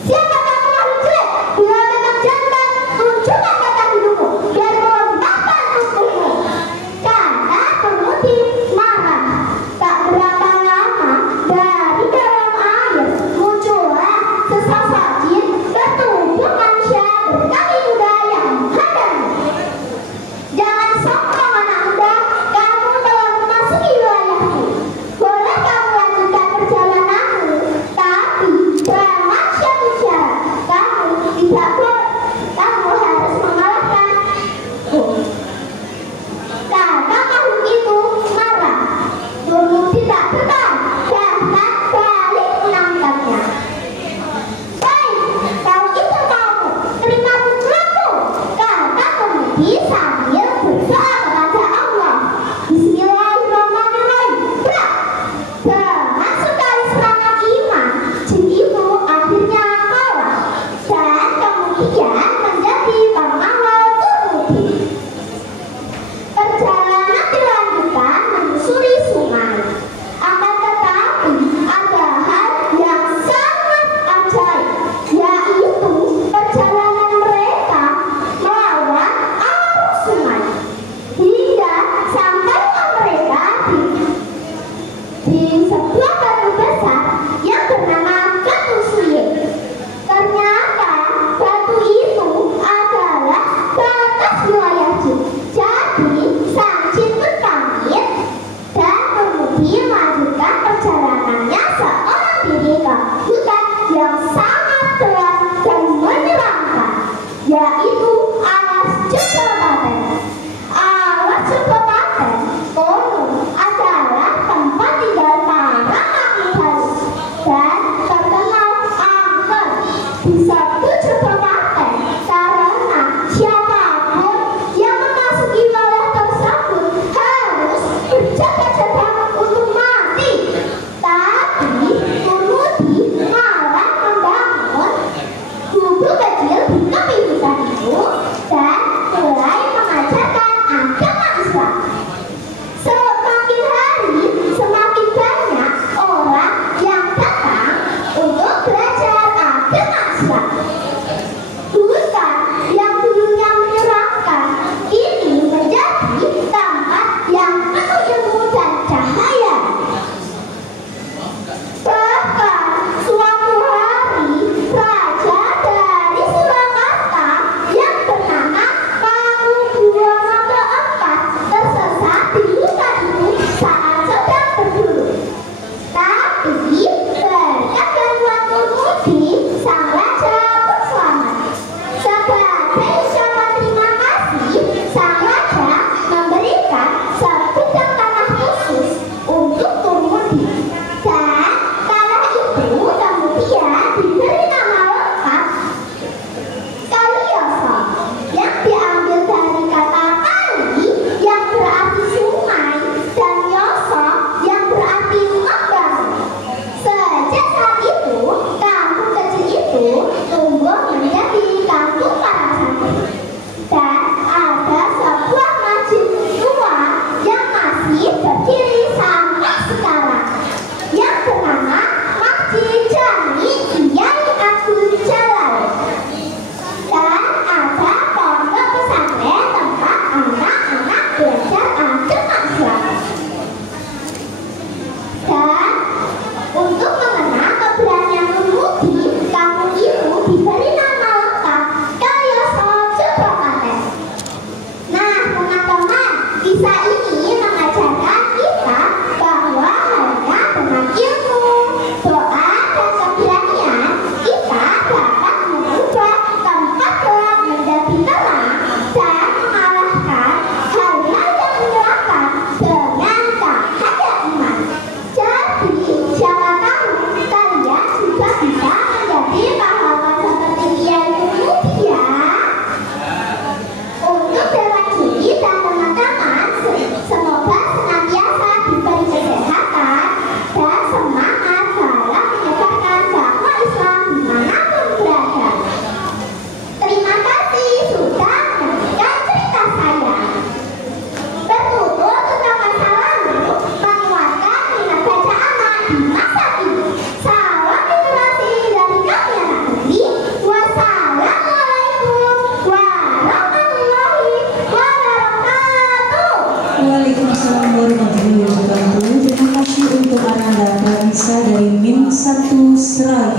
Siapa yang makhluk jelek? Bila memang jahat disebut kabupaten karena siapapun yang memasuki wilayah tersebut harus berjaga-jaga untuk mati. Tapi Turmudi malah membangun gubuk kecil di tepi hutan itu dan mulai mengajarkan agama Islam. Semakin hari semakin banyak orang yang datang untuk belajar agama Islam. Hutan yang dulunya menyeramkan kini menjadi tempat yang penuh ilmu dan cahaya. Bahkan suatu hari raja dari Surakarta yang bernama Pakubuwono IV tersesat di hutan itu saat sedang berburu. Tapi berkat bantuan Turmudi, sang raja pun selamat. Sebagai ucapan terima kasih, sang raja memberikan sebidang tanah khusus untuk Turmudi. Dan tanah itu kemudian diberi nama lengkap Kalioso, yang diambil dari kata kali yang berarti sungai dan yoso yang berarti membangun. Sejak saat itu, kampung kecil itu tumbuh menjadi kampung para santri. Dan ada sebuah masjid tua yang masih berdiri sampai sekarang, yang bernama Masjid Jami Kiai Abdul Jalal. Dan ada pondok pesantren tempat anak-anak belajar agama Islam. Dan untuk mengenang keberanian Turmudi, kampung itu diberi nama lengkap Kalioso Joglokaten. Nah, teman-teman, kisah ini mengajarkan kita bahwa hanya dengan ilmu, doa, dan keberanian kita dapat mengubah tempat gelap menjadi terang dan mengalahkan hal-hal yang menyeramkan dengan cahaya iman. Jadi, siapa tahu kalian juga bisa menjadi pahlawan seperti Kiai Turmudi ya. Untuk Dewan Juri dan teman-teman, semoga senantiasa diberi kesehatan dan semangat dalam menyebarkan dakwah Islam dimanapun berada. Terima kasih sudah mendengarkan cerita saya. Bertutur tentang masa lalu menguatkan minat baca anak di masa kini. Salam literasi dari kami anak negeri. Wassalamualaikum warahmatullahi wabarakatuh. Waalaikumsalam warahmatullahi wabarakatuh. Terima kasih untuk Ananda Clarissa dari MIN 1 Seragen.